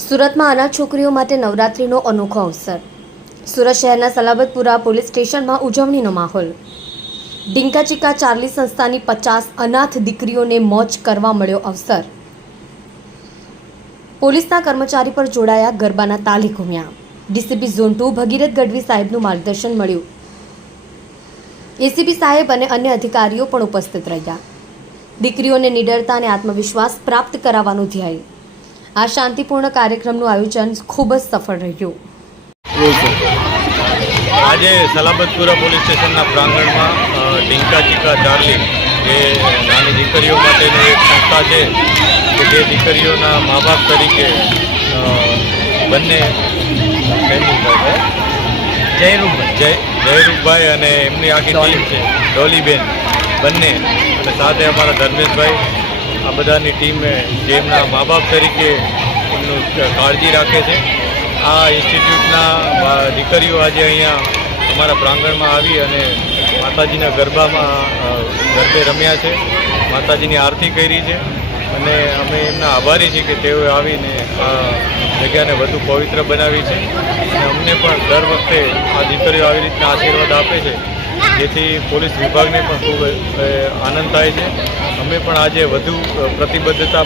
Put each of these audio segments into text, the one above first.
સુરતમાં અનાથ છોકરીઓ માટે નવરાત્રીનો અનોખો અવસર। સુરત શહેરના સલાબતપુરા પોલીસ સ્ટેશનમાં ઉજવણીનો માહોલ। ડિંકા ચીકા ચાર્લી સંસ્થાની 50 અનાથ દીકરીઓને મોજ કરવા મળ્યો અવસર। પોલીસના કર્મચારી પર જોડાયા ગરબાના તાલી ઘૂમ્યા। ડીસીપી ઝોન 2 ભગીરથ ગઢવી સાહેબનું માર્ગદર્શન મળ્યું। એસીપી સાહેબ અને અન્ય અધિકારીઓ પણ ઉપસ્થિત રહ્યા। દીકરીઓને નિડરતા અને આત્મવિશ્વાસ પ્રાપ્ત કરાવવાનું ધ્યેય। આ શાંતિપૂર્ણ કાર્યક્રમનું આયોજન ખૂબ જ સફળ રહ્યું। આજે સલાબતપુરા પોલીસ સ્ટેશનના પ્રાંગણમાં ડિંકા ચીકા ચાર્લી એ નાની દીકરીઓ માટેની એક સંસ્થા છે કે જે દીકરીઓના મા બાપ તરીકે બંને જયરૂપભાઈ અને એમની આખી ટીમ છે ડોલીબેન બંને અને સાથે અમારા ધર્મેશભાઈ આ બધાની ટીમ જેમના મા બાપ તરીકે એમનું કાળજી રાખે છે। આ ઇન્સ્ટિટ્યૂટના દીકરીઓ આજે અહીંયા અમારા પ્રાંગણમાં આવી અને માતાજીના ગરબે રમ્યા છે, માતાજીની આરતી કરી છે અને અમે એમના આભારી છીએ કે તેઓએ આવીને આ જગ્યાને વધુ પવિત્ર બનાવી છે અને અમને પણ દર વખતે આ દીકરીઓ આવી રીતના આશીર્વાદ આપે છે, જેથી પોલીસ વિભાગને પણ ખૂબ આનંદ થાય છે। અમે પણ આજે વધુ પ્રતિબદ્ધતા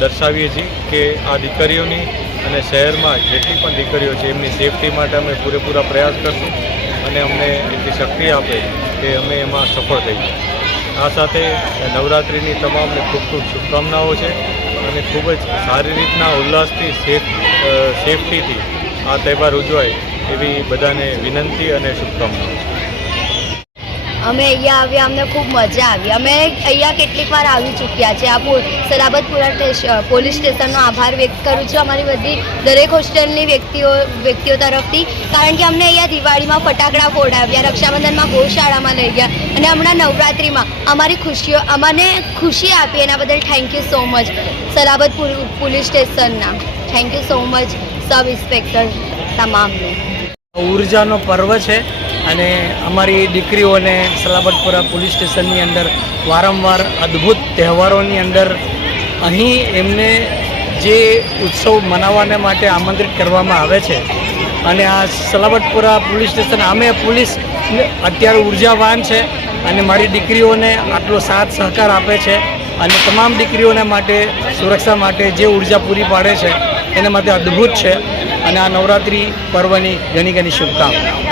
દર્શાવીએ છીએ કે આ દીકરીઓની અને શહેરમાં જેટલી પણ દીકરીઓ છે એમની સેફટી માટે અમે પૂરેપૂરા પ્રયાસ કરશું અને અમને એટલી શક્તિ આપે કે અમે એમાં સફળ થઈએ। આ સાથે નવરાત્રિની તમામને ખૂબ ખૂબ શુભકામનાઓ છે અને ખૂબ જ સારી રીતના ઉલ્લાસથી સેફટીથી આ તહેવાર ઉજવાય એવી બધાને વિનંતી અને શુભકામનાઓ છે। અમે અહીંયા આવ્યા, અમને ખૂબ મજા આવી। અમે અહીંયા કેટલીક વાર આવી ચૂક્યા છે। આ સલાબતપુરા પોલીસ સ્ટેશનનો આભાર વ્યક્ત કરું છું અમારી બધી દરેક હોસ્ટેલની વ્યક્તિઓ તરફથી, કારણ કે અમને અહીંયા દિવાળીમાં ફટાકડા ફોડાવ્યા, રક્ષાબંધનમાં ગૌશાળામાં લઈ ગયા અને હમણાં નવરાત્રિમાં અમને ખુશી આપી। એના બદલ thank you so much Salabatpur police સ્ટેશનના। Thank you so much sub inspector તમામને। ઉર્જાનો પર્વ છે અને અમારી દીકરીઓને સલાબતપુરા પોલીસ સ્ટેશનની અંદર વારંવાર અદ્ભુત તહેવારોની અંદર અહીં એમને જે ઉત્સવ મનાવવાને માટે આમંત્રિત કરવામાં આવે છે અને આ સલાબતપુરા પોલીસ સ્ટેશન અમે પોલીસ અત્યારે ઉર્જાવાન છે અને મારી દીકરીઓને આટલો સાથ સહકાર આપે છે અને તમામ દીકરીઓને માટે સુરક્ષા માટે જે ઉર્જા પૂરી પાડે છે એના માટે અદ્ભુત છે અને આ નવરાત્રિ પર્વની ઘણી શુભકામનાઓ।